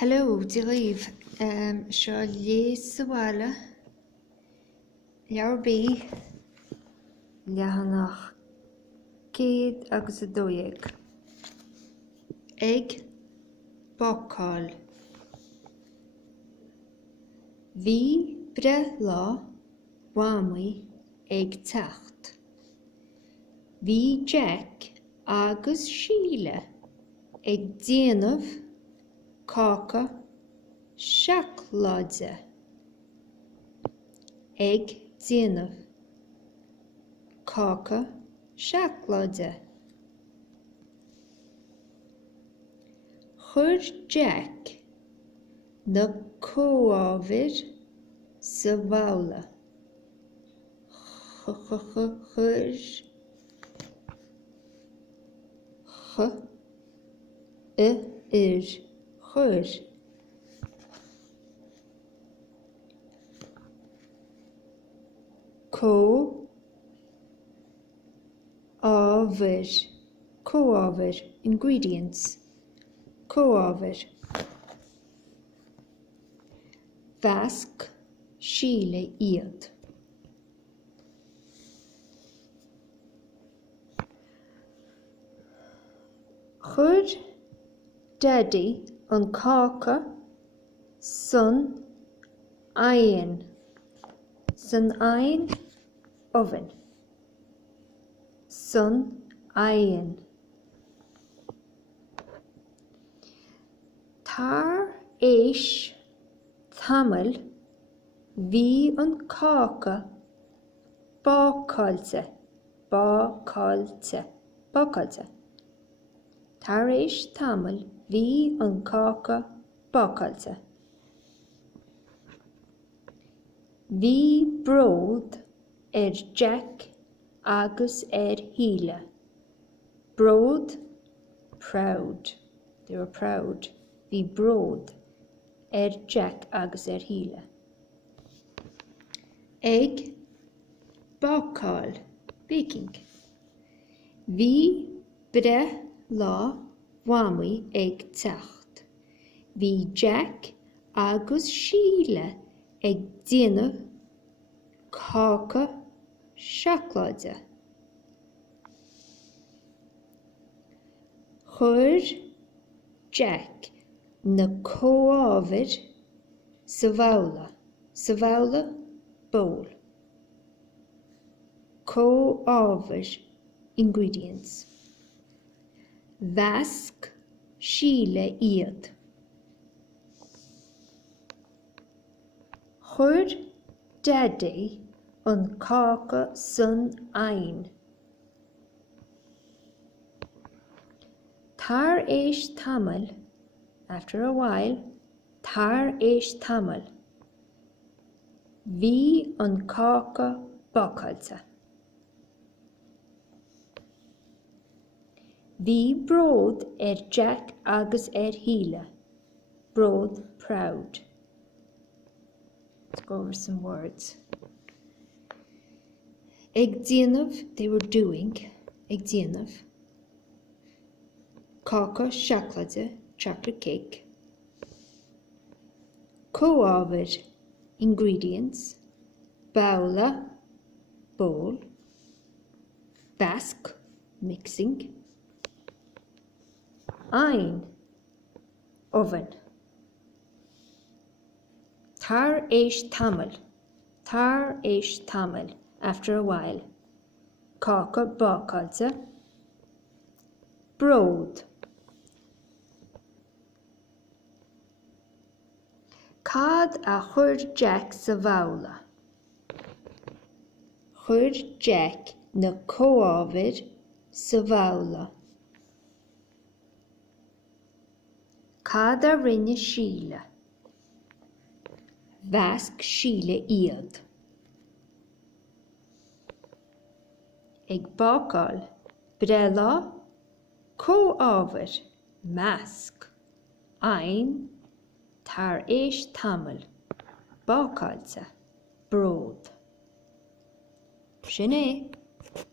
Hello, Dave. Seo Leigh sa Bhaile, leabhar bí, leathanach 112. Ag Bacail. Bhí bre lá bhámaí ag teacht. Bhí Jack agus Síle ag déanamh cáca seachláide. Ag déanamh cáca seachláide. Chuir Jack na comhábhair sa Bhaile. Chuir chuir. Comhábhair, ingredients. Comhábhair. Mheasc Síle iad. Chuir Daddy an cáca san aigéin. San aigéin oven. San aigéin. Tar éis tamil bhí an cáca bácailte. Tar éis tamil bhí an cáca bácailte. Bhí bród Jack agus Híle. Bród, proud. They were proud. Bhí bród Jack agus Híle. Ag Bacail, baking. Bhí bre lá bhámaí ag teacht. Bhí Jack agus Síle ag déanamh cáca seachláide. Chuir Jack na comhábhair sa Bhaile. Sa Bhaile, bowl. Comhábhair, ingredients. Mheasc Síle iad. Chuir Daddy an cáca san aigéin. Tar éis tamil, after a while, tar éis tamil, bhí an cáca bácailte. Bhí bród Jack agus Híle. Bród, proud. Let's go over some words. Ag déanamh, they were doing. Ag déanamh cáca seachláide, chocolate cake. Comhábhair, ingredients. Bhaile, bowl. Mheasc, mixing. Aigéin, oven. Tar éis tamil, after a while. Cáca bácailte. Bród. Cad a chuir Jack sa Bhaile. Chuir Jack na comhábhair sa Bhaile. Cad a rinne Síle. Mheasc Síle iad. Ag Bacail, bre lá, comhábhair, mheasc, aigéin, tar éis tamil, bácailte, bród. Sin é.